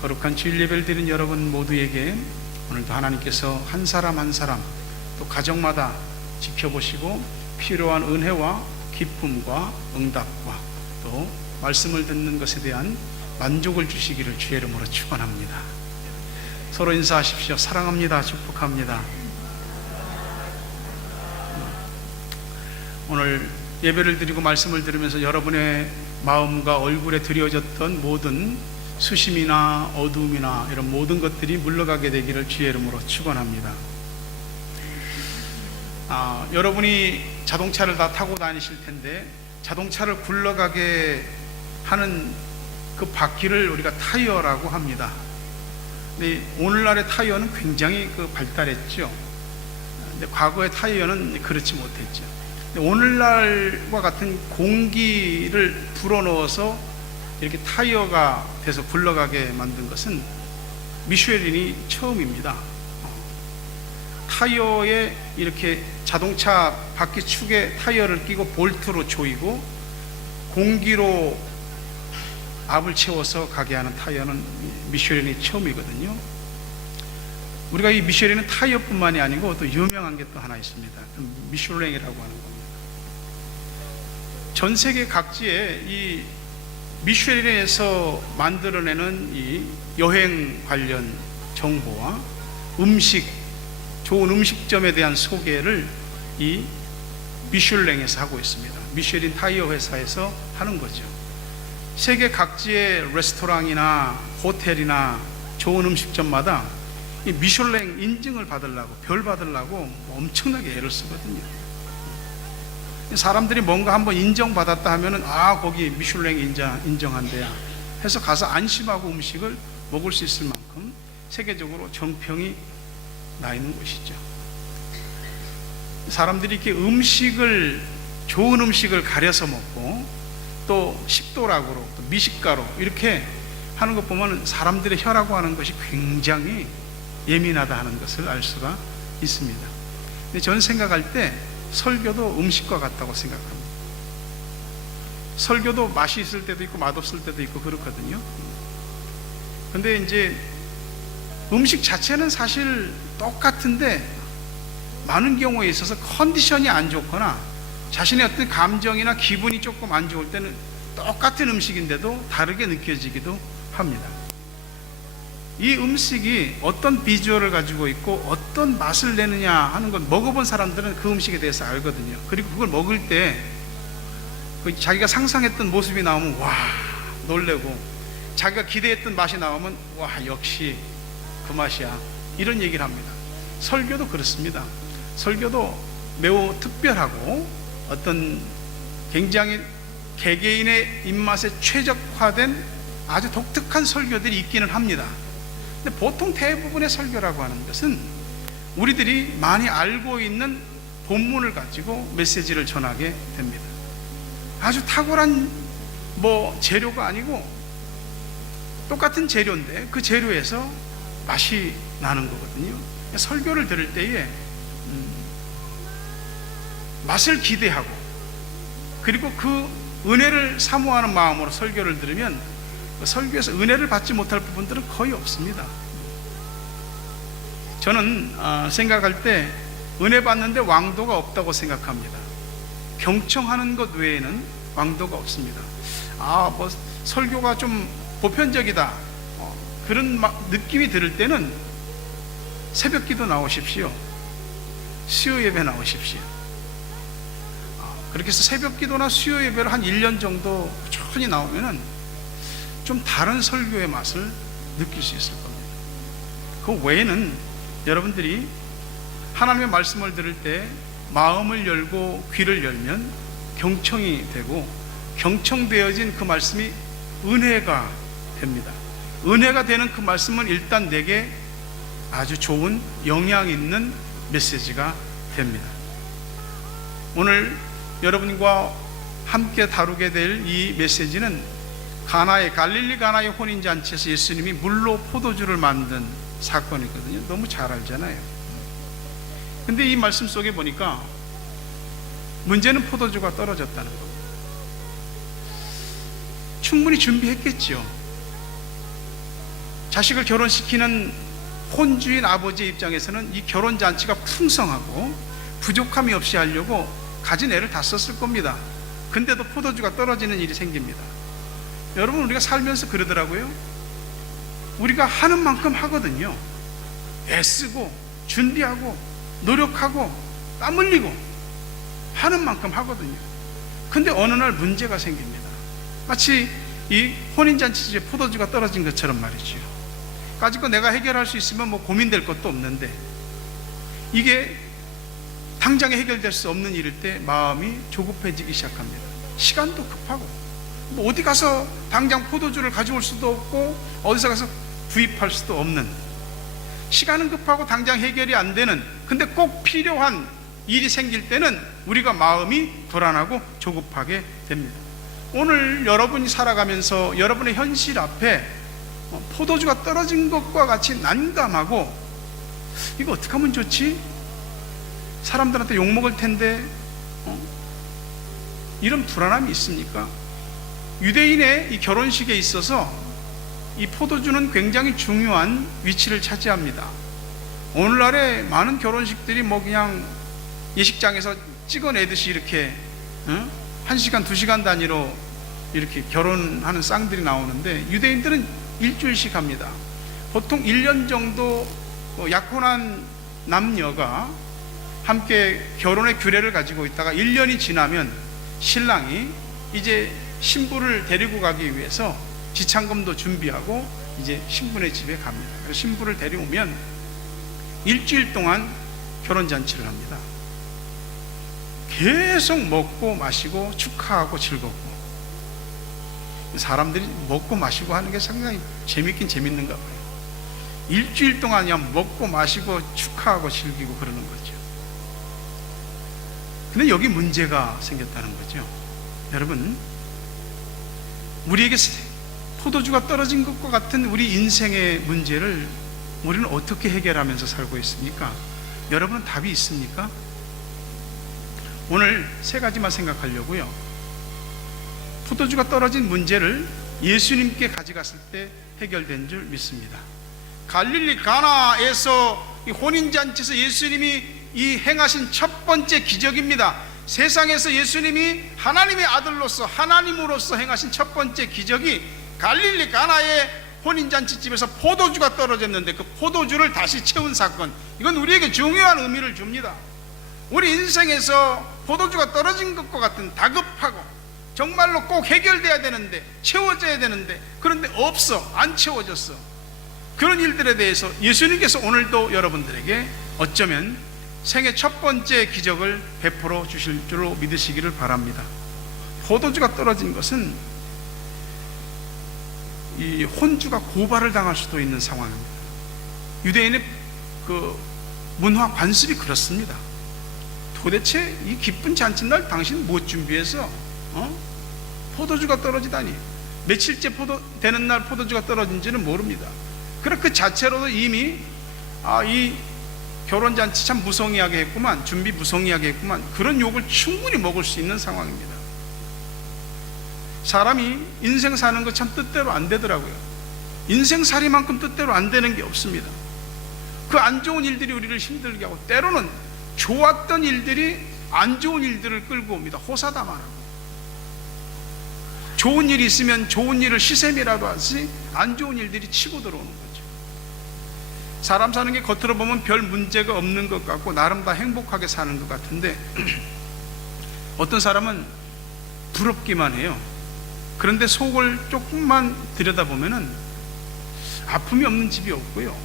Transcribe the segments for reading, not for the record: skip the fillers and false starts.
거룩한 주일 예배를 드린 여러분 모두에게 오늘도 하나님께서 한 사람 한 사람 또 가정마다 지켜보시고 필요한 은혜와 기쁨과 응답과 또 말씀을 듣는 것에 대한 만족을 주시기를 주의 이름으로 축원합니다. 서로 인사하십시오. 사랑합니다. 축복합니다. 오늘 예배를 드리고 말씀을 들으면서 여러분의 마음과 얼굴에 드려졌던 모든 수심이나 어두움이나 이런 모든 것들이 물러가게 되기를 주의 이름으로 축원합니다. 여러분이 자동차를 다 타고 다니실 텐데 자동차를 굴러가게 하는 그 바퀴를 우리가 타이어라고 합니다. 근데 오늘날의 타이어는 굉장히 발달했죠. 근데 과거의 타이어는 그렇지 못했죠. 근데 오늘날과 같은 공기를 불어넣어서 이렇게 타이어가 돼서 굴러가게 만든 것은 미쉐린이 처음입니다. 타이어에 이렇게 자동차 바퀴 축에 타이어를 끼고 볼트로 조이고 공기로 압을 채워서 가게 하는 타이어는 미쉐린이 처음이거든요. 우리가 이 미쉐린은 타이어뿐만이 아니고 또 유명한 게 또 하나 있습니다. 미슐랭이라고 하는 겁니다. 전 세계 각지에 이 미쉐린에서 만들어내는 이 여행 관련 정보와 음식, 좋은 음식점에 대한 소개를 이 미슐랭에서 하고 있습니다. 미쉐린 타이어 회사에서 하는 거죠. 세계 각지의 레스토랑이나 호텔이나 좋은 음식점마다 이 미슐랭 인증을 받으려고, 별 받으려고 엄청나게 애를 쓰거든요. 사람들이 뭔가 한번 인정받았다 하면은 거기 미슐랭 인정한 데야 해서 가서 안심하고 음식을 먹을 수 있을 만큼 세계적으로 정평이 나 있는 곳이죠. 사람들이 이렇게 좋은 음식을 가려서 먹고 또 식도락으로 또 미식가로 이렇게 하는 것 보면 사람들의 혀라고 하는 것이 굉장히 예민하다 하는 것을 알 수가 있습니다. 근데 저는 생각할 때 설교도 음식과 같다고 생각합니다. 설교도 맛이 있을 때도 있고 맛없을 때도 있고 그렇거든요. 근데 이제 음식 자체는 사실 똑같은데 많은 경우에 있어서 컨디션이 안 좋거나 자신의 어떤 감정이나 기분이 조금 안 좋을 때는 똑같은 음식인데도 다르게 느껴지기도 합니다. 이 음식이 어떤 비주얼을 가지고 있고 어떤 맛을 내느냐 하는 건 먹어본 사람들은 그 음식에 대해서 알거든요. 그리고 그걸 먹을 때 자기가 상상했던 모습이 나오면 와 놀래고, 자기가 기대했던 맛이 나오면 와 역시 그 맛이야 이런 얘기를 합니다. 설교도 그렇습니다. 설교도 매우 특별하고 어떤 굉장히 개개인의 입맛에 최적화된 아주 독특한 설교들이 있기는 합니다. 근데 보통 대부분의 설교라고 하는 것은 우리들이 많이 알고 있는 본문을 가지고 메시지를 전하게 됩니다. 아주 탁월한 재료가 아니고 똑같은 재료인데 그 재료에서 맛이 나는 거거든요. 설교를 들을 때에 맛을 기대하고 그리고 그 은혜를 사모하는 마음으로 설교를 들으면 설교에서 은혜를 받지 못할 부분들은 거의 없습니다. 저는 생각할 때 은혜 받는데 왕도가 없다고 생각합니다. 경청하는 것 외에는 왕도가 없습니다. 설교가 좀 보편적이다 그런 느낌이 들을 때는 새벽 기도 나오십시오. 수요 예배 나오십시오. 그렇게 해서 새벽 기도나 수요 예배를 한 1년 정도 꾸준히 나오면은 좀 다른 설교의 맛을 느낄 수 있을 겁니다. 그 외에는 여러분들이 하나님의 말씀을 들을 때 마음을 열고 귀를 열면 경청이 되고, 경청되어진 그 말씀이 은혜가 됩니다. 은혜가 되는 그 말씀은 일단 내게 아주 좋은 영향 있는 메시지가 됩니다. 오늘 여러분과 함께 다루게 될 이 메시지는 갈릴리 가나의 혼인잔치에서 예수님이 물로 포도주를 만든 사건이거든요. 너무 잘 알잖아요. 근데 이 말씀 속에 보니까 문제는 포도주가 떨어졌다는 겁니다. 충분히 준비했겠죠. 자식을 결혼시키는 혼주인 아버지의 입장에서는 이 결혼잔치가 풍성하고 부족함이 없이 하려고 가진 애를 다 썼을 겁니다. 근데도 포도주가 떨어지는 일이 생깁니다. 여러분, 우리가 살면서 그러더라고요. 우리가 하는 만큼 하거든요. 애쓰고 준비하고 노력하고 땀 흘리고 하는 만큼 하거든요. 근데 어느 날 문제가 생깁니다. 마치 이 혼인잔치집에 포도주가 떨어진 것처럼 말이죠. 가지고 내가 해결할 수 있으면 뭐 고민될 것도 없는데, 이게 당장에 해결될 수 없는 일일 때 마음이 조급해지기 시작합니다. 시간도 급하고 뭐 어디 가서 당장 포도주를 가져올 수도 없고 어디서 가서 구입할 수도 없는, 시간은 급하고 당장 해결이 안 되는, 근데 꼭 필요한 일이 생길 때는 우리가 마음이 불안하고 조급하게 됩니다. 오늘 여러분이 살아가면서 여러분의 현실 앞에 포도주가 떨어진 것과 같이 난감하고, 이거 어떻게 하면 좋지? 사람들한테 욕먹을 텐데 이런 불안함이 있습니까? 유대인의 이 결혼식에 있어서 이 포도주는 굉장히 중요한 위치를 차지합니다. 오늘날의 많은 결혼식들이 뭐 그냥 예식장에서 찍어내듯이 이렇게 1시간, 2시간 단위로 이렇게 결혼하는 쌍들이 나오는데, 유대인들은 일주일씩 합니다. 보통 1년 정도 약혼한 남녀가 함께 결혼의 규례를 가지고 있다가 1년이 지나면 신랑이 이제 신부를 데리고 가기 위해서 지참금도 준비하고 이제 신부네 집에 갑니다. 그래서 신부를 데려오면 일주일 동안 결혼잔치를 합니다. 계속 먹고 마시고 축하하고 즐겁고, 사람들이 먹고 마시고 하는 게 상당히 재밌긴 재밌는가 봐요. 일주일 동안 그냥 먹고 마시고 축하하고 즐기고 그러는 거죠. 근데 여기 문제가 생겼다는 거죠. 여러분, 우리에게 포도주가 떨어진 것과 같은 우리 인생의 문제를 우리는 어떻게 해결하면서 살고 있습니까? 여러분은 답이 있습니까? 오늘 세 가지만 생각하려고요. 포도주가 떨어진 문제를 예수님께 가져갔을 때 해결된 줄 믿습니다. 갈릴리 가나에서 이 혼인잔치에서 예수님이 이 행하신 첫 번째 기적입니다. 세상에서 예수님이 하나님의 아들로서 하나님으로서 행하신 첫 번째 기적이 갈릴리 가나의 혼인잔치집에서 포도주가 떨어졌는데 그 포도주를 다시 채운 사건, 이건 우리에게 중요한 의미를 줍니다. 우리 인생에서 포도주가 떨어진 것과 같은 다급하고 정말로 꼭 해결돼야 되는데, 채워져야 되는데, 그런데 없어, 안 채워졌어, 그런 일들에 대해서 예수님께서 오늘도 여러분들에게 어쩌면 생애 첫 번째 기적을 베풀어 주실 줄로 믿으시기를 바랍니다. 포도주가 떨어진 것은 이 혼주가 고발을 당할 수도 있는 상황입니다. 유대인의 그 문화 관습이 그렇습니다. 도대체 이 기쁜 잔칫날 당신 못 준비해서 포도주가 떨어지다니, 며칠째 되는 날 포도주가 떨어진지는 모릅니다. 그러나 그 자체로도 이미 이 결혼잔치 참 무성의하게 했구만, 준비 무성의하게 했구만, 그런 욕을 충분히 먹을 수 있는 상황입니다. 사람이 인생 사는 거 참 뜻대로 안 되더라고요. 인생살이만큼 뜻대로 안 되는 게 없습니다. 그 안 좋은 일들이 우리를 힘들게 하고, 때로는 좋았던 일들이 안 좋은 일들을 끌고 옵니다. 호사다마라고. 좋은 일이 있으면 좋은 일을 시샘이라도 하지 안 좋은 일들이 치고 들어오는 거죠. 사람 사는 게 겉으로 보면 별 문제가 없는 것 같고 나름 다 행복하게 사는 것 같은데 어떤 사람은 부럽기만 해요. 그런데 속을 조금만 들여다보면은 아픔이 없는 집이 없고요,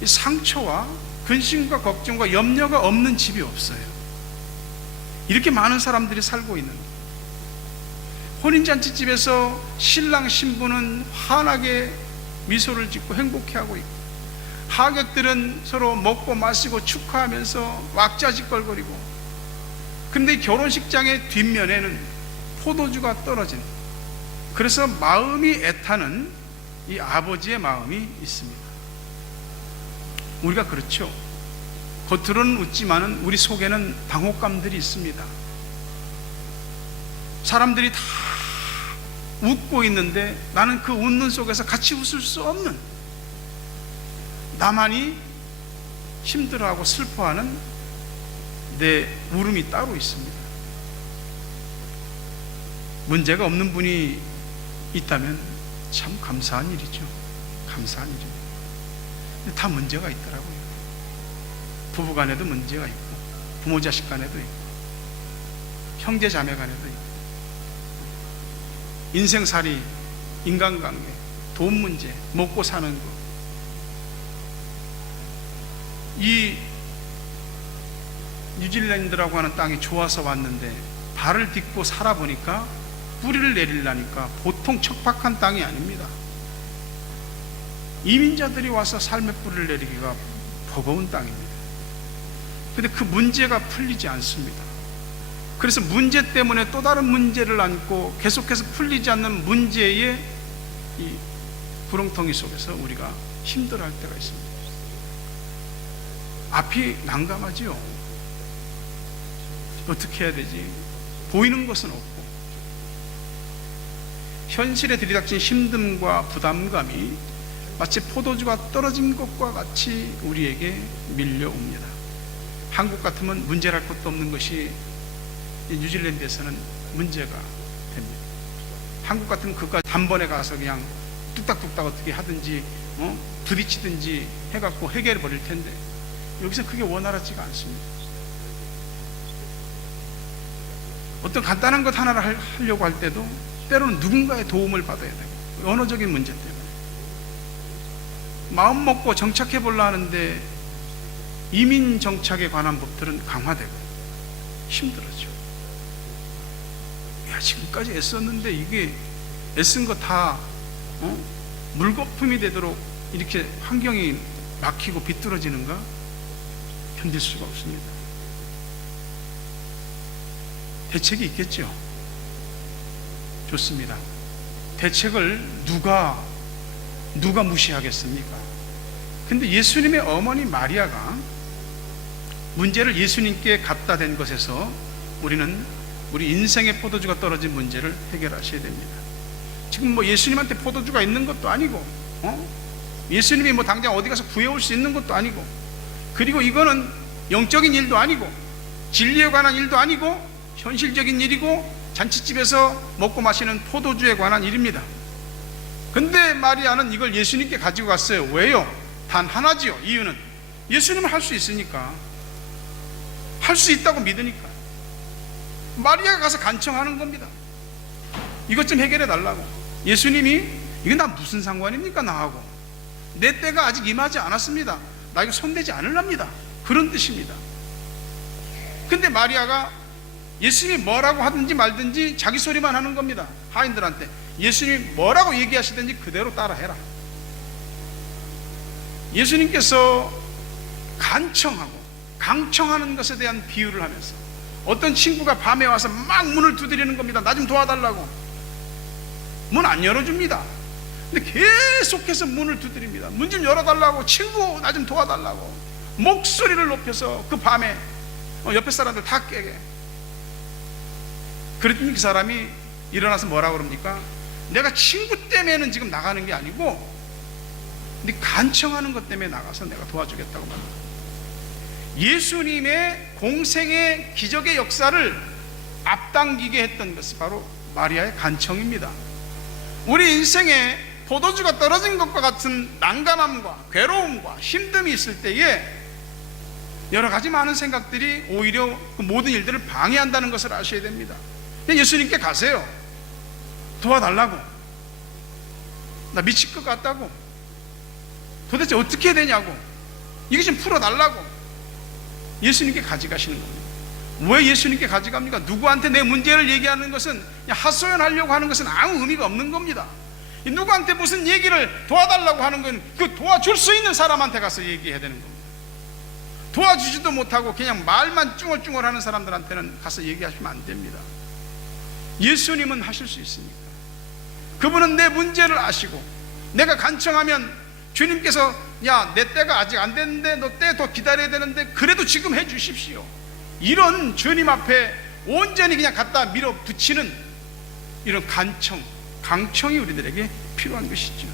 이 상처와 근심과 걱정과 염려가 없는 집이 없어요. 이렇게 많은 사람들이 살고 있는 거예요. 혼인잔치집에서 신랑 신부는 환하게 미소를 짓고 행복해하고 있고, 하객들은 서로 먹고 마시고 축하하면서 왁자지껄거리고, 근데 결혼식장의 뒷면에는 포도주가 떨어진, 그래서 마음이 애타는 이 아버지의 마음이 있습니다. 우리가 그렇죠. 겉으로는 웃지만은 우리 속에는 당혹감들이 있습니다. 사람들이 다 웃고 있는데 나는 그 웃는 속에서 같이 웃을 수 없는 나만이 힘들어하고 슬퍼하는 내 울음이 따로 있습니다. 문제가 없는 분이 있다면 참 감사한 일이죠. 감사한 일입니다. 근데 다 문제가 있더라고요. 부부 간에도 문제가 있고, 부모 자식 간에도 있고, 형제 자매 간에도 있고, 인생살이, 인간관계, 돈 문제, 먹고 사는 거. 이 뉴질랜드라고 하는 땅이 좋아서 왔는데 발을 딛고 살아보니까, 뿌리를 내리려니까 보통 척박한 땅이 아닙니다. 이민자들이 와서 삶의 뿌리를 내리기가 버거운 땅입니다. 근데 그 문제가 풀리지 않습니다. 그래서 문제 때문에 또 다른 문제를 안고 계속해서 풀리지 않는 문제의 이 구렁텅이 속에서 우리가 힘들어할 때가 있습니다. 앞이 난감하지요. 어떻게 해야 되지? 보이는 것은 없고, 현실에 들이닥친 힘듦과 부담감이 마치 포도주가 떨어진 것과 같이 우리에게 밀려옵니다. 한국 같으면 문제랄 것도 없는 것이 뉴질랜드에서는 문제가 됩니다. 한국 같으면 그까지 단번에 가서 그냥 뚝딱뚝딱 어떻게 하든지 부딪히든지 해갖고 해결해 버릴 텐데, 여기서 그게 원활하지가 않습니다. 어떤 간단한 것 하나를 하려고 할 때도 때로는 누군가의 도움을 받아야 되고, 언어적인 문제 때문에 마음 먹고 정착해 보려 하는데 이민 정착에 관한 법들은 강화되고 힘들어져. 야, 지금까지 애썼는데 이게 애쓴 거 다 물거품이 되도록 이렇게 환경이 막히고 비뚤어지는가? 견딜 수가 없습니다. 대책이 있겠죠. 좋습니다. 대책을 누가 무시하겠습니까? 근데 예수님의 어머니 마리아가 문제를 예수님께 갖다 댄 것에서 우리는 우리 인생의 포도주가 떨어진 문제를 해결하셔야 됩니다. 지금 뭐 예수님한테 포도주가 있는 것도 아니고, 예수님이 뭐 당장 어디 가서 구해올 수 있는 것도 아니고, 그리고 이거는 영적인 일도 아니고, 진리에 관한 일도 아니고, 현실적인 일이고, 잔치집에서 먹고 마시는 포도주에 관한 일입니다. 근데 마리아는 이걸 예수님께 가지고 갔어요. 왜요? 단 하나지요. 이유는 예수님은 할 수 있으니까, 할 수 있다고 믿으니까. 마리아가 가서 간청하는 겁니다. 이것 좀 해결해 달라고. 예수님이 이게 나 무슨 상관입니까? 나하고 내 때가 아직 임하지 않았습니다. 나 이거 손대지 않으랍니다. 그런 뜻입니다. 근데 마리아가 예수님이 뭐라고 하든지 말든지 자기 소리만 하는 겁니다. 하인들한테 예수님이 뭐라고 얘기하시든지 그대로 따라해라. 예수님께서 간청하고 강청하는 것에 대한 비유를 하면서, 어떤 친구가 밤에 와서 막 문을 두드리는 겁니다. 나 좀 도와달라고. 문 안 열어줍니다. 근데 계속해서 문을 두드립니다. 문 좀 열어달라고. 친구 나 좀 도와달라고. 목소리를 높여서 그 밤에 옆에 사람들 다 깨게. 그랬더니 그 사람이 일어나서 뭐라고 그럽니까? 내가 친구 때문에는 지금 나가는 게 아니고 네 간청하는 것 때문에 나가서 내가 도와주겠다고 말합니다. 예수님의 공생의 기적의 역사를 앞당기게 했던 것이 바로 마리아의 간청입니다. 우리 인생에 포도주가 떨어진 것과 같은 난감함과 괴로움과 힘듦이 있을 때에 여러 가지 많은 생각들이 오히려 그 모든 일들을 방해한다는 것을 아셔야 됩니다. 예수님께 가세요. 도와달라고. 나 미칠 것 같다고. 도대체 어떻게 해야 되냐고. 이게 좀 풀어달라고. 예수님께 가져가시는 겁니다. 왜 예수님께 가져갑니까? 누구한테 내 문제를 얘기하는 것은, 하소연하려고 하는 것은 아무 의미가 없는 겁니다. 누구한테 무슨 얘기를 도와달라고 하는 건 그 도와줄 수 있는 사람한테 가서 얘기해야 되는 겁니다. 도와주지도 못하고 그냥 말만 쭝얼쭝얼 하는 사람들한테는 가서 얘기하시면 안 됩니다. 예수님은 하실 수 있습니다. 그분은 내 문제를 아시고, 내가 간청하면 주님께서 야, 내 때가 아직 안 됐는데 너 때 더 기다려야 되는데 그래도 지금 해 주십시오. 이런 주님 앞에 온전히 그냥 갖다 밀어붙이는 이런 간청, 강청이 우리들에게 필요한 것이죠.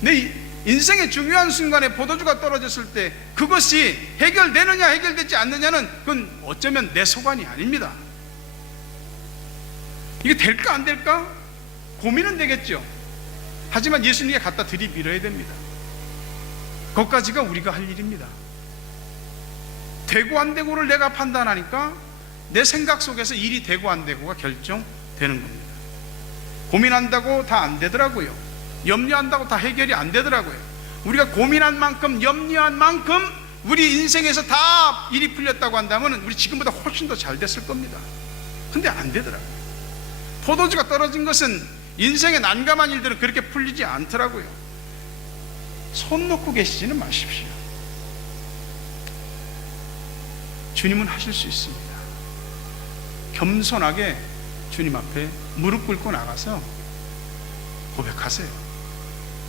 근데 인생의 중요한 순간에 포도주가 떨어졌을 때 그것이 해결되느냐 해결되지 않느냐는 그건 어쩌면 내 소관이 아닙니다. 이게 될까 안 될까? 고민은 되겠죠. 하지만 예수님께 갖다 들이밀어야 됩니다. 그것까지가 우리가 할 일입니다. 되고 안 되고를 내가 판단하니까 내 생각 속에서 일이 되고 안 되고가 결정되는 겁니다. 고민한다고 다 안 되더라고요. 염려한다고 다 해결이 안 되더라고요. 우리가 고민한 만큼, 염려한 만큼 우리 인생에서 다 일이 풀렸다고 한다면 우리 지금보다 훨씬 더 잘 됐을 겁니다. 근데 안 되더라고요. 포도주가 떨어진 것은 인생의 난감한 일들은 그렇게 풀리지 않더라고요. 손 놓고 계시지는 마십시오. 주님은 하실 수 있습니다. 겸손하게 주님 앞에 무릎 꿇고 나가서 고백하세요.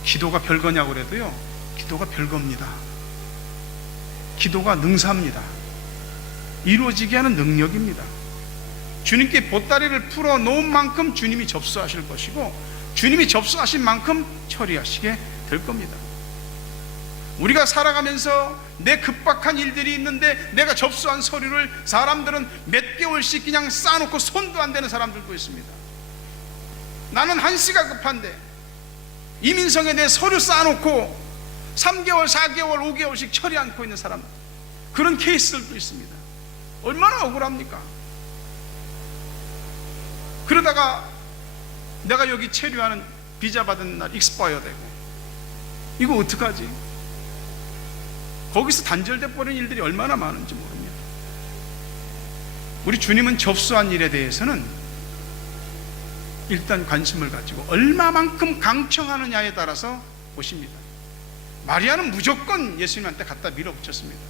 기도가 별거냐고 그래도요, 기도가 별겁니다. 기도가 능사입니다. 이루어지게 하는 능력입니다. 주님께 보따리를 풀어 놓은 만큼 주님이 접수하실 것이고, 주님이 접수하신 만큼 처리하시게 될 겁니다. 우리가 살아가면서 내 급박한 일들이 있는데 내가 접수한 서류를 사람들은 몇 개월씩 그냥 쌓아놓고 손도 안 대는 사람들도 있습니다. 나는 한시가 급한데 이민성에 대해 서류 쌓아놓고 3개월, 4개월, 5개월씩 처리 않고 있는 사람, 그런 케이스들도 있습니다. 얼마나 억울합니까? 그러다가 내가 여기 체류하는 비자 받은 날 익스파이어 되고, 이거 어떡하지? 거기서 단절돼 버린 일들이 얼마나 많은지 모릅니다. 우리 주님은 접수한 일에 대해서는 일단 관심을 가지고 얼마만큼 강청하느냐에 따라서 보십니다. 마리아는 무조건 예수님한테 갖다 밀어붙였습니다.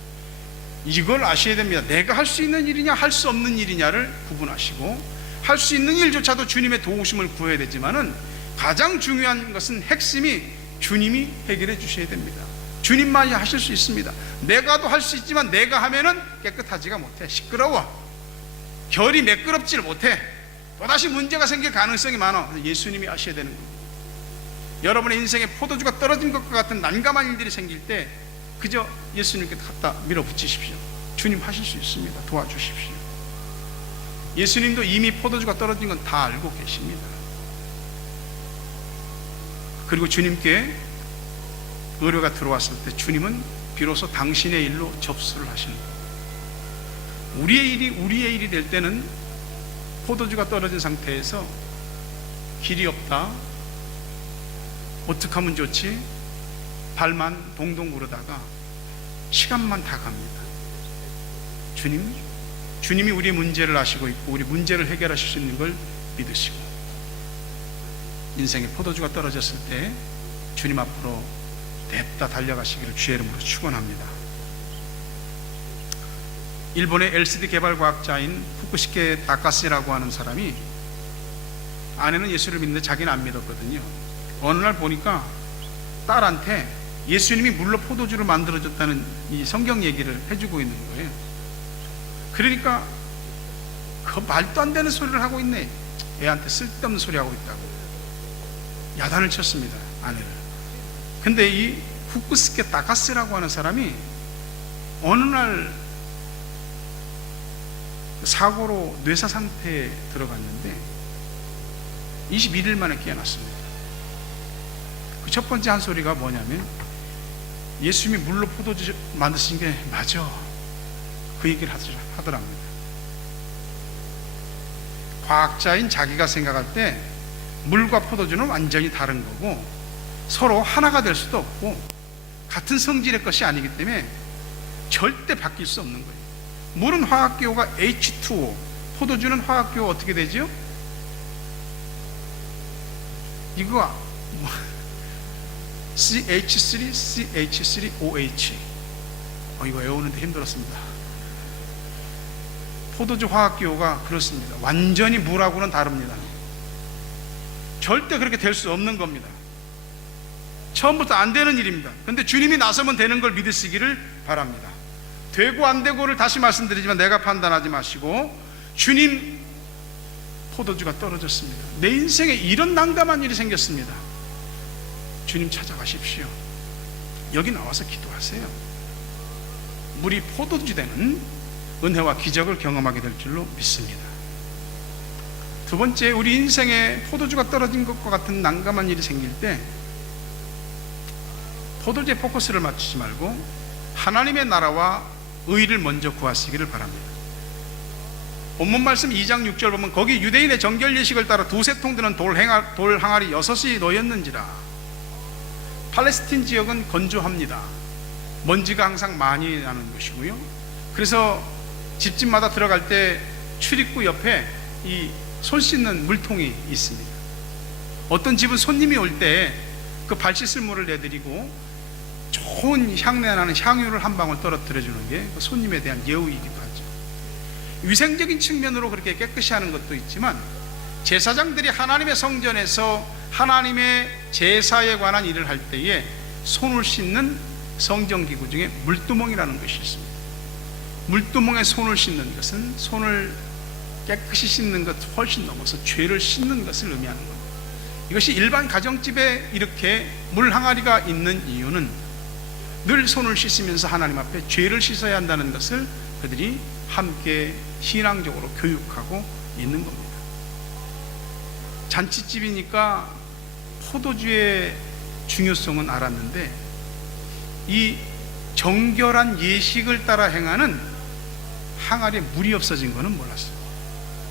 이걸 아셔야 됩니다. 내가 할 수 있는 일이냐 할 수 없는 일이냐를 구분하시고, 할 수 있는 일조차도 주님의 도우심을 구해야 되지만은 가장 중요한 것은 핵심이 주님이 해결해 주셔야 됩니다. 주님만이 하실 수 있습니다. 내가도 할 수 있지만 내가 하면은 깨끗하지가 못해. 시끄러워. 결이 매끄럽지를 못해. 또다시 문제가 생길 가능성이 많아. 예수님이 하셔야 되는 겁니다. 여러분의 인생에 포도주가 떨어진 것과 같은 난감한 일들이 생길 때 그저 예수님께 갖다 밀어붙이십시오. 주님 하실 수 있습니다. 도와주십시오. 예수님도 이미 포도주가 떨어진 건 다 알고 계십니다. 그리고 주님께 의뢰가 들어왔을 때 주님은 비로소 당신의 일로 접수를 하시는 거예요. 우리의 일이 될 때는 포도주가 떨어진 상태에서 길이 없다, 어떻게 하면 좋지, 발만 동동 구르다가 시간만 다 갑니다. 주님이 우리의 문제를 아시고 있고 우리 문제를 해결하실 수 있는 걸 믿으시고, 인생에 포도주가 떨어졌을 때 주님 앞으로 냅다 달려가시기를 주의 이름으로 축원합니다. 일본의 LCD 개발 과학자인 후쿠시케 다카시라고 하는 사람이, 아내는 예수를 믿는데 자기는 안 믿었거든요. 어느 날 보니까 딸한테 예수님이 물로 포도주를 만들어줬다는 이 성경 얘기를 해주고 있는 거예요. 그러니까 그 말도 안 되는 소리를 하고 있네, 애한테 쓸데없는 소리 하고 있다고 야단을 쳤습니다, 아내를. 근데 이 후쿠시케 다카시라고 하는 사람이 어느 날 사고로 뇌사 상태에 들어갔는데 21일 만에 깨어났습니다. 그 첫 번째 한 소리가 뭐냐면, 예수님이 물로 포도주 만드신 게 맞아, 그 얘기를 하더랍니다. 과학자인 자기가 생각할 때 물과 포도주는 완전히 다른 거고 서로 하나가 될 수도 없고 같은 성질의 것이 아니기 때문에 절대 바뀔 수 없는 거예요. 물은 화학기호가 H2O, 포도주는 화학기호가 어떻게 되죠? 이거 CH3, CH3OH. 이거 외우는데 힘들었습니다. 포도주 화학기호가 그렇습니다. 완전히 물하고는 다릅니다. 절대 그렇게 될 수 없는 겁니다. 처음부터 안 되는 일입니다. 그런데 주님이 나서면 되는 걸 믿으시기를 바랍니다. 되고 안 되고를 다시 말씀드리지만 내가 판단하지 마시고, 주님, 포도주가 떨어졌습니다. 내 인생에 이런 난감한 일이 생겼습니다. 주님 찾아가십시오. 여기 나와서 기도하세요. 물이 포도주 되는 은혜와 기적을 경험하게 될 줄로 믿습니다. 두 번째, 우리 인생에 포도주가 떨어진 것과 같은 난감한 일이 생길 때 포도주에 포커스를 맞추지 말고 하나님의 나라와 의를 먼저 구하시기를 바랍니다. 본문 말씀 2장 6절 보면 거기 유대인의 정결 예식을 따라 두세 통 드는 돌 항아리 6이 놓였는지라. 팔레스틴 지역은 건조합니다. 먼지가 항상 많이 나는 곳이고요. 그래서 집집마다 들어갈 때 출입구 옆에 이 손 씻는 물통이 있습니다. 어떤 집은 손님이 올 때 그 발 씻을 물을 내드리고 좋은 향내 나는 향유를 한 방울 떨어뜨려 주는 게 그 손님에 대한 예우이기도 하죠. 위생적인 측면으로 그렇게 깨끗이 하는 것도 있지만 제사장들이 하나님의 성전에서 하나님의 제사에 관한 일을 할 때에 손을 씻는 성전기구 중에 물두멍이라는 것이 있습니다. 물두멍에 손을 씻는 것은 손을 깨끗이 씻는 것 훨씬 넘어서 죄를 씻는 것을 의미하는 겁니다. 이것이 일반 가정집에 이렇게 물 항아리가 있는 이유는 늘 손을 씻으면서 하나님 앞에 죄를 씻어야 한다는 것을 그들이 함께 신앙적으로 교육하고 있는 겁니다. 잔치집이니까 포도주의 중요성은 알았는데 이 정결한 예식을 따라 행하는 항아리에 물이 없어진 것은 몰랐어요.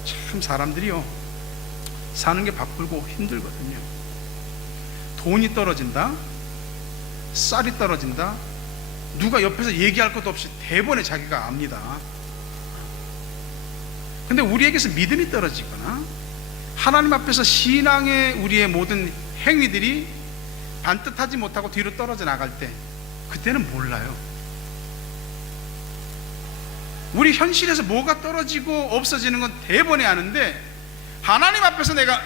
참 사람들이요, 사는 게 바쁘고 힘들거든요. 돈이 떨어진다, 쌀이 떨어진다, 누가 옆에서 얘기할 것도 없이 대번에 자기가 압니다. 근데 우리에게서 믿음이 떨어지거나 하나님 앞에서 신앙의 우리의 모든 행위들이 반듯하지 못하고 뒤로 떨어져 나갈 때 그때는 몰라요. 우리 현실에서 뭐가 떨어지고 없어지는 건 대번에 아는데 하나님 앞에서 내가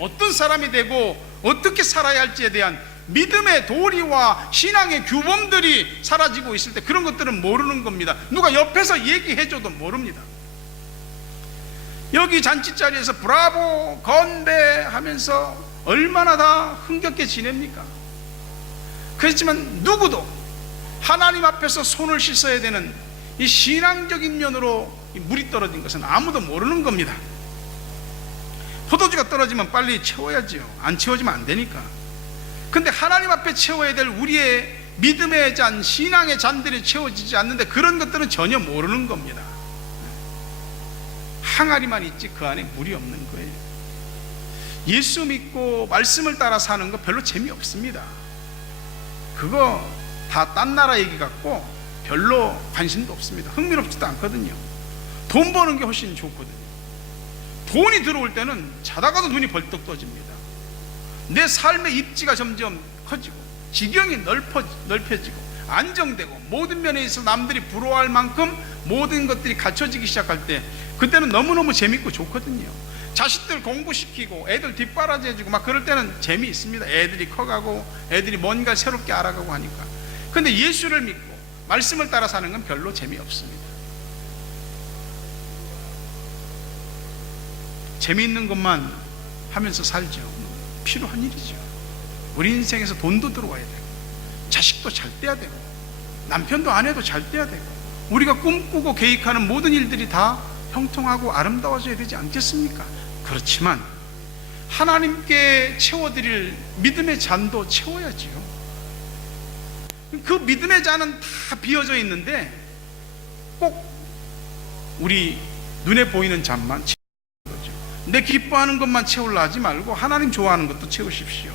어떤 사람이 되고 어떻게 살아야 할지에 대한 믿음의 도리와 신앙의 규범들이 사라지고 있을 때 그런 것들은 모르는 겁니다. 누가 옆에서 얘기해줘도 모릅니다. 여기 잔치자리에서 브라보 건배하면서 얼마나 다 흥겹게 지냅니까? 그렇지만 누구도 하나님 앞에서 손을 씻어야 되는 이 신앙적인 면으로 물이 떨어진 것은 아무도 모르는 겁니다. 포도주가 떨어지면 빨리 채워야지요. 안 채워지면 안 되니까. 근데 하나님 앞에 채워야 될 우리의 믿음의 잔, 신앙의 잔들이 채워지지 않는데 그런 것들은 전혀 모르는 겁니다. 항아리만 있지 그 안에 물이 없는 거예요. 예수 믿고 말씀을 따라 사는 거 별로 재미없습니다. 그거 다 딴 나라 얘기 같고 별로 관심도 없습니다. 흥미롭지도 않거든요. 돈 버는 게 훨씬 좋거든요. 돈이 들어올 때는 자다가도 눈이 벌떡 떠집니다. 내 삶의 입지가 점점 커지고 지경이 넓혀지고 안정되고 모든 면에 있어 남들이 부러워할 만큼 모든 것들이 갖춰지기 시작할 때 그때는 너무너무 재밌고 좋거든요. 자식들 공부시키고 애들 뒷바라지 해주고 막 그럴 때는 재미있습니다. 애들이 커가고 애들이 뭔가 새롭게 알아가고 하니까. 근데 예수를 믿고 말씀을 따라 사는 건 별로 재미없습니다. 재미있는 것만 하면서 살죠. 필요한 일이죠. 우리 인생에서 돈도 들어와야 되고 자식도 잘 돼야 되고 남편도 아내도 잘 돼야 되고 우리가 꿈꾸고 계획하는 모든 일들이 다 형통하고 아름다워져야 되지 않겠습니까? 그렇지만 하나님께 채워드릴 믿음의 잔도 채워야지요. 그 믿음의 잔은 다 비어져 있는데 꼭 우리 눈에 보이는 잔만 채우는 거죠. 내 기뻐하는 것만 채우려 하지 말고 하나님 좋아하는 것도 채우십시오.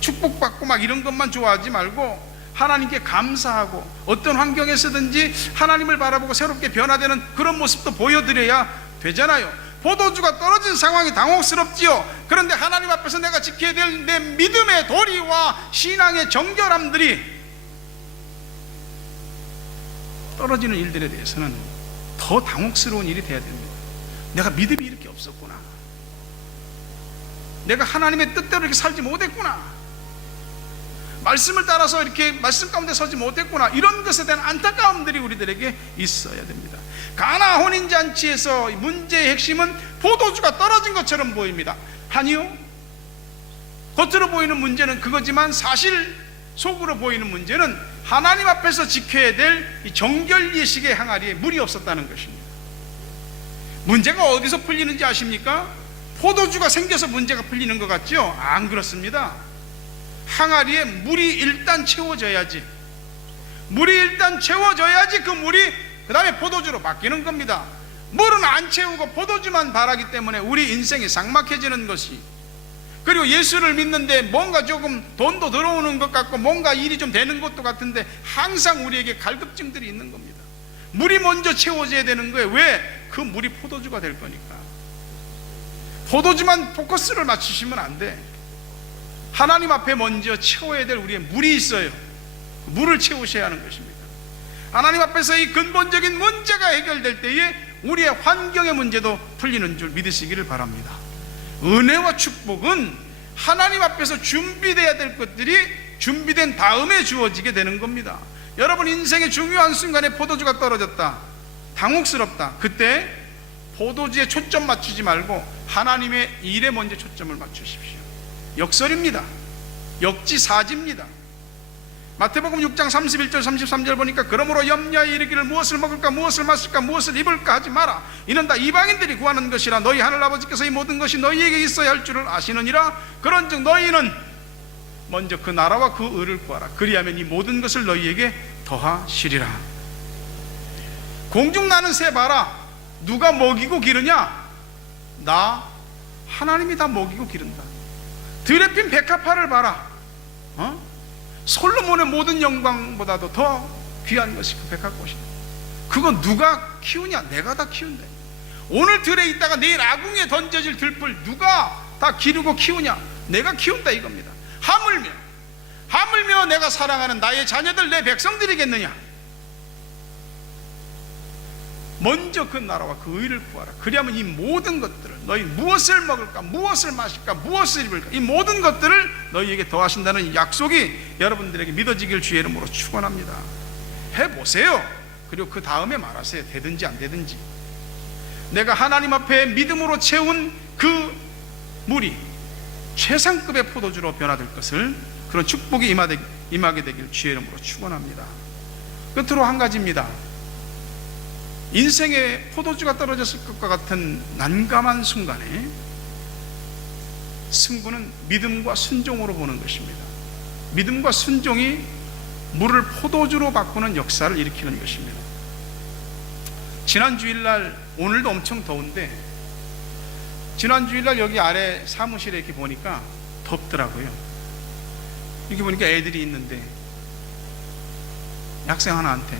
축복받고 막 이런 것만 좋아하지 말고 하나님께 감사하고 어떤 환경에서든지 하나님을 바라보고 새롭게 변화되는 그런 모습도 보여드려야 되잖아요. 포도주가 떨어진 상황이 당혹스럽지요. 그런데 하나님 앞에서 내가 지켜야 될 내 믿음의 도리와 신앙의 정결함들이 떨어지는 일들에 대해서는 더 당혹스러운 일이 돼야 됩니다. 내가 믿음이 이렇게 없었구나. 내가 하나님의 뜻대로 이렇게 살지 못했구나. 말씀을 따라서 이렇게 말씀 가운데 서지 못했구나. 이런 것에 대한 안타까움들이 우리들에게 있어야 됩니다. 가나 혼인잔치에서 문제의 핵심은 포도주가 떨어진 것처럼 보입니다. 아니요, 겉으로 보이는 문제는 그거지만 사실 속으로 보이는 문제는 하나님 앞에서 지켜야 될 이 정결예식의 항아리에 물이 없었다는 것입니다. 문제가 어디서 풀리는지 아십니까? 포도주가 생겨서 문제가 풀리는 것 같죠? 안 그렇습니다. 항아리에 물이 일단 채워져야지, 물이 일단 채워져야지 그 물이 그 다음에 포도주로 바뀌는 겁니다. 물은 안 채우고 포도주만 바라기 때문에 우리 인생이 삭막해지는 것이, 그리고 예수를 믿는데 뭔가 조금 돈도 들어오는 것 같고 뭔가 일이 좀 되는 것도 같은데 항상 우리에게 갈급증들이 있는 겁니다. 물이 먼저 채워져야 되는 거예요. 왜? 그 물이 포도주가 될 거니까. 포도주만 포커스를 맞추시면 안 돼. 하나님 앞에 먼저 채워야 될 우리의 물이 있어요. 물을 채우셔야 하는 것입니다. 하나님 앞에서 이 근본적인 문제가 해결될 때에 우리의 환경의 문제도 풀리는 줄 믿으시기를 바랍니다. 은혜와 축복은 하나님 앞에서 준비되어야 될 것들이 준비된 다음에 주어지게 되는 겁니다. 여러분, 인생의 중요한 순간에 포도주가 떨어졌다, 당혹스럽다. 그때 포도주에 초점 맞추지 말고 하나님의 일에 먼저 초점을 맞추십시오. 역설입니다. 역지사지입니다. 마태복음 6장 31절 33절 보니까 그러므로 염려하여 이르기를 무엇을 먹을까 무엇을 마실까 무엇을 입을까 하지 마라. 이는 다 이방인들이 구하는 것이라. 너희 하늘아버지께서 이 모든 것이 너희에게 있어야 할 줄을 아시느니라. 그런즉 너희는 먼저 그 나라와 그 의를 구하라. 그리하면 이 모든 것을 너희에게 더하시리라. 공중나는 새 봐라. 누가 먹이고 기르냐? 나 하나님이 다 먹이고 기른다. 들에 핀 백합화를 봐라. 솔로몬의 모든 영광보다도 더 귀한 것이 그 백합꽃이다. 그건 누가 키우냐? 내가 다 키운다. 오늘 들에 있다가 내일 아궁이에 던져질 들풀 누가 다 기르고 키우냐? 내가 키운다 이겁니다. 하물며 내가 사랑하는 나의 자녀들 내 백성들이겠느냐? 먼저 그 나라와 그 의를 구하라. 그리하면 이 모든 것들을, 너희 무엇을 먹을까 무엇을 마실까 무엇을 입을까, 이 모든 것들을 너희에게 더하신다는 약속이 여러분들에게 믿어지길 주의 이름으로 축원합니다. 해보세요. 그리고 그 다음에 말하세요. 되든지 안 되든지. 내가 하나님 앞에 믿음으로 채운 그 물이 최상급의 포도주로 변화될 것을, 그런 축복이 임하게 되길 주의 이름으로 축원합니다. 끝으로 한 가지입니다. 인생에 포도주가 떨어졌을 것과 같은 난감한 순간에 승부는 믿음과 순종으로 보는 것입니다. 믿음과 순종이 물을 포도주로 바꾸는 역사를 일으키는 것입니다. 지난 주일날, 오늘도 엄청 더운데 지난 주일날 여기 아래 사무실에 이렇게 보니까 덥더라고요. 이렇게 보니까 애들이 있는데 학생 하나한테,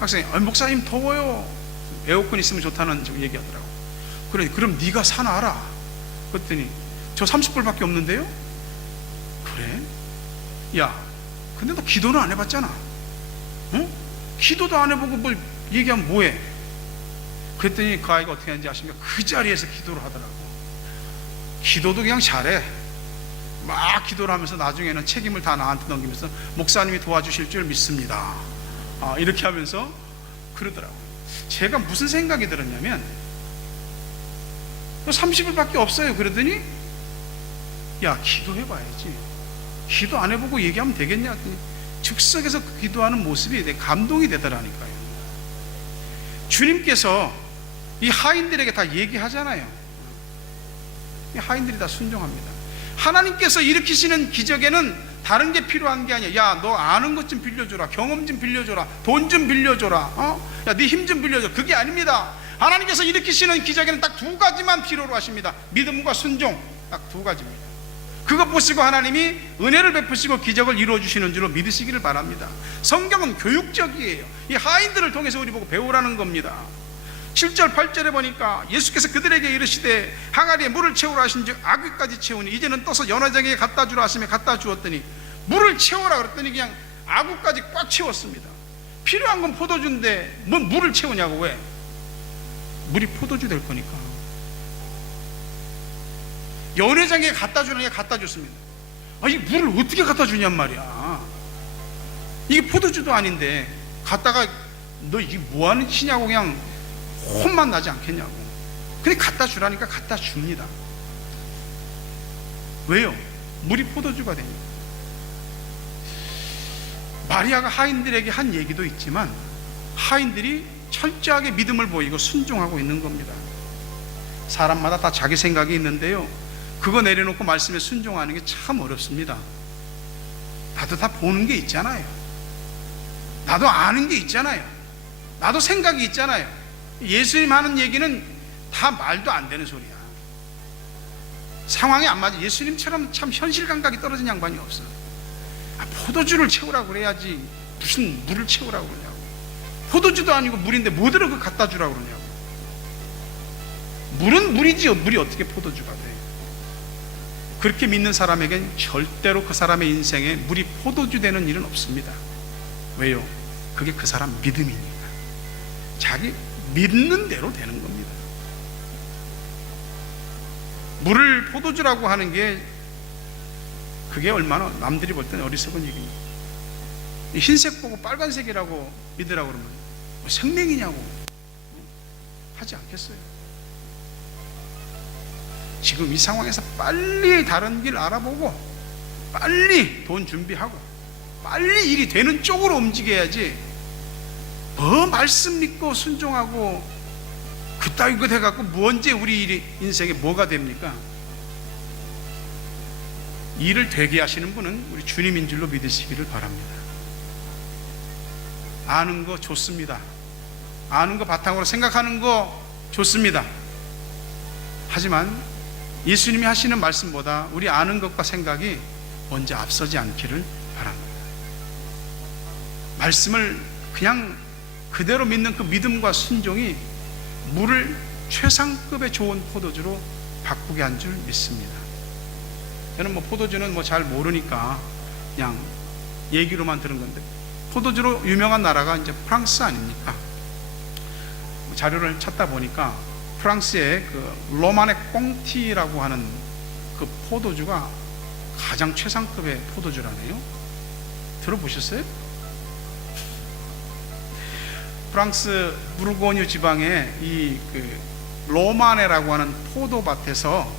학생이 목사님 더워요, 에어컨 있으면 좋다는 얘기하더라고. 그래, 그럼 네가 사놔라. 그랬더니 저 30불밖에 없는데요? 그래? 야, 근데 너 기도는 안 해봤잖아. 응? 기도도 안 해보고 뭘 얘기하면 뭐해? 그랬더니 그 아이가 어떻게 하는지 아십니까? 그 자리에서 기도를 하더라고. 기도도 그냥 잘해. 막 기도를 하면서 나중에는 책임을 다 나한테 넘기면서 목사님이 도와주실 줄 믿습니다. 이렇게 하면서 그러더라고요. 제가 무슨 생각이 들었냐면, 30일밖에 없어요. 그러더니 야, 기도해봐야지. 기도 안 해보고 얘기하면 되겠냐? 즉석에서 기도하는 모습이 되게 감동이 되더라니까요. 주님께서 이 하인들에게 다 얘기하잖아요. 이 하인들이 다 순종합니다. 하나님께서 일으키시는 기적에는 다른 게 필요한 게 아니야. 야, 너 아는 것 좀 빌려줘라, 경험 좀 빌려줘라, 돈 좀 빌려줘라, 야, 네 힘 좀 빌려줘. 그게 아닙니다. 하나님께서 일으키시는 기적에는 딱 두 가지만 필요로 하십니다. 믿음과 순종, 딱 두 가지입니다. 그것 보시고 하나님이 은혜를 베푸시고 기적을 이루어 주시는 줄로 믿으시기를 바랍니다. 성경은 교육적이에요. 이 하인들을 통해서 우리 보고 배우라는 겁니다. 7절 8절에 보니까 예수께서 그들에게 이르시되 항아리에 물을 채우라 하신즉 아귀까지 채우니 이제는 떠서 연회장에게 갖다 주라 하시며 갖다 주었더니 물을 채워라 그랬더니 그냥 아구까지 꽉 채웠습니다. 필요한 건 포도주인데 뭔 물을 채우냐고. 왜? 물이 포도주 될 거니까. 연회장에 갖다 주느냐? 갖다 줬습니다. 이 물을 어떻게 갖다 주냔 말이야. 이게 포도주도 아닌데 갖다가 너 이게 뭐하는 짓이냐고 그냥 혼만 나지 않겠냐고. 근데 갖다 주라니까 갖다 줍니다. 왜요? 물이 포도주가 되니까. 마리아가 하인들에게 한 얘기도 있지만 하인들이 철저하게 믿음을 보이고 순종하고 있는 겁니다. 사람마다 다 자기 생각이 있는데요, 그거 내려놓고 말씀에 순종하는 게 참 어렵습니다. 나도 다 보는 게 있잖아요. 나도 아는 게 있잖아요. 나도 생각이 있잖아요. 예수님 하는 얘기는 다 말도 안 되는 소리야. 상황이 안 맞아. 예수님처럼 참 현실 감각이 떨어진 양반이 없어. 포도주를 채우라고 그래야지 무슨 물을 채우라고 그러냐고. 포도주도 아니고 물인데 뭐들을 그 갖다 주라고 그러냐고. 물은 물이지요. 물이 어떻게 포도주가 돼. 그렇게 믿는 사람에겐 절대로 그 사람의 인생에 물이 포도주 되는 일은 없습니다. 왜요? 그게 그 사람 믿음이니까. 자기 믿는 대로 되는 겁니다. 물을 포도주라고 하는 게 그게 얼마나 남들이 볼 때는 어리석은 얘기입니다. 흰색 보고 빨간색이라고 믿으라고 그러면 뭐 생명이냐고 하지 않겠어요? 지금 이 상황에서 빨리 다른 길 알아보고 빨리 돈 준비하고 빨리 일이 되는 쪽으로 움직여야지, 뭐 말씀 믿고 순종하고 그따위 것 해갖고 언제 우리 인생에 뭐가 됩니까? 일을 되게 하시는 분은 우리 주님인 줄로 믿으시기를 바랍니다. 아는 거 좋습니다. 아는 거 바탕으로 생각하는 거 좋습니다. 하지만 예수님이 하시는 말씀보다 우리 아는 것과 생각이 먼저 앞서지 않기를 바랍니다. 말씀을 그냥 그대로 믿는 그 믿음과 순종이 물을 최상급의 좋은 포도주로 바꾸게 한 줄 믿습니다. 저는 뭐 포도주는 뭐 잘 모르니까 그냥 얘기로만 들은 건데, 포도주로 유명한 나라가 이제 프랑스 아닙니까? 자료를 찾다 보니까 프랑스의 그 로마네 꽁티라고 하는 그 포도주가 가장 최상급의 포도주라네요. 들어보셨어요? 프랑스 부르고뉴 지방의 이 그 로마네라고 하는 포도밭에서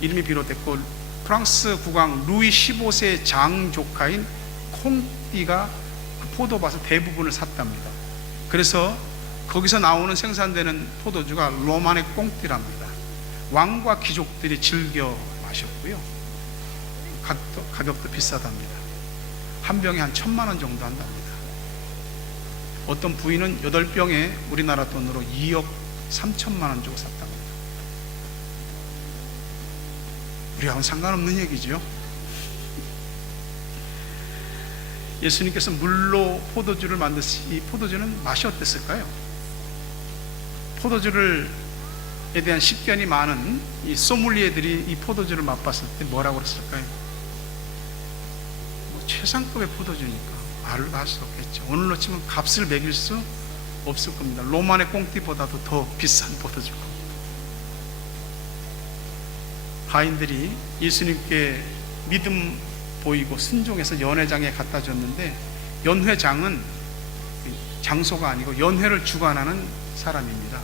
이름이 비롯됐고, 프랑스 국왕 루이 15세의 장 조카인 콩띠가 그 포도밭의 대부분을 샀답니다. 그래서 거기서 나오는 생산되는 포도주가 로마네 꽁띠랍니다. 왕과 귀족들이 즐겨 마셨고요, 가격도 비싸답니다. 한 병에 한 1,000만 원 정도 한답니다. 어떤 부인은 8병에 우리나라 돈으로 2억 3천만 원 주고 샀답니다. 우리하고는 상관없는 얘기죠. 예수님께서 물로 포도주를 만드신 이 포도주는 맛이 어땠을까요? 포도주에 대한 식견이 많은 이 소믈리에들이 이 포도주를 맛봤을 때 뭐라고 그랬을까요? 최상급의 포도주니까 말을 할 수 없겠죠. 오늘로 치면 값을 매길 수 없을 겁니다. 로마네 꽁띠보다도 더 비싼 포도주고. 하인들이 예수님께 믿음 보이고 순종해서 연회장에 갖다 줬는데, 연회장은 장소가 아니고 연회를 주관하는 사람입니다.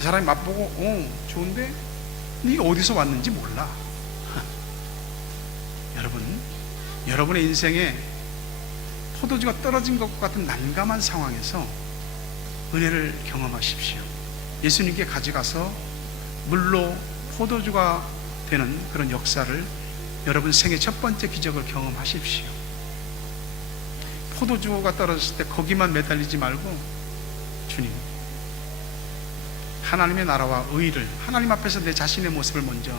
이 사람이 맛보고 좋은데 이게 어디서 왔는지 몰라. 여러분의 인생에 포도주가 떨어진 것 같은 난감한 상황에서 은혜를 경험하십시오. 예수님께 가져가서 물로 포도주가 되는 그런 역사를, 여러분 생애 첫 번째 기적을 경험하십시오. 포도주가 떨어졌을 때 거기만 매달리지 말고 주님, 하나님의 나라와 의를, 하나님 앞에서 내 자신의 모습을 먼저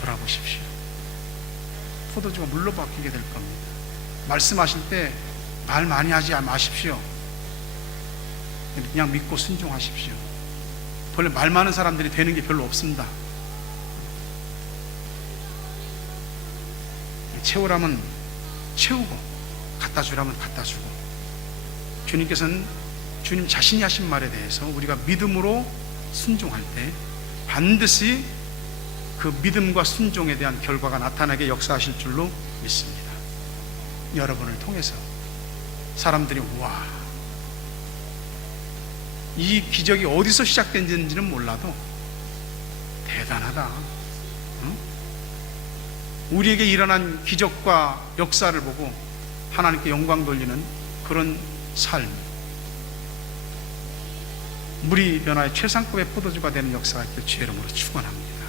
돌아보십시오. 포도주가 물로 바뀌게 될 겁니다. 말씀하실 때 말 많이 하지 마십시오. 그냥 믿고 순종하십시오. 원래 말 많은 사람들이 되는 게 별로 없습니다. 채우라면 채우고 갖다 주라면 갖다 주고, 주님께서는 주님 자신이 하신 말에 대해서 우리가 믿음으로 순종할 때 반드시 그 믿음과 순종에 대한 결과가 나타나게 역사하실 줄로 믿습니다. 여러분을 통해서 사람들이 와, 이 기적이 어디서 시작된지는 몰라도 대단하다, 우리에게 일어난 기적과 역사를 보고 하나님께 영광 돌리는 그런 삶, 물이 변화의 최상급의 포도주가 되는 역사가 있길 주의 이름으로 축원합니다.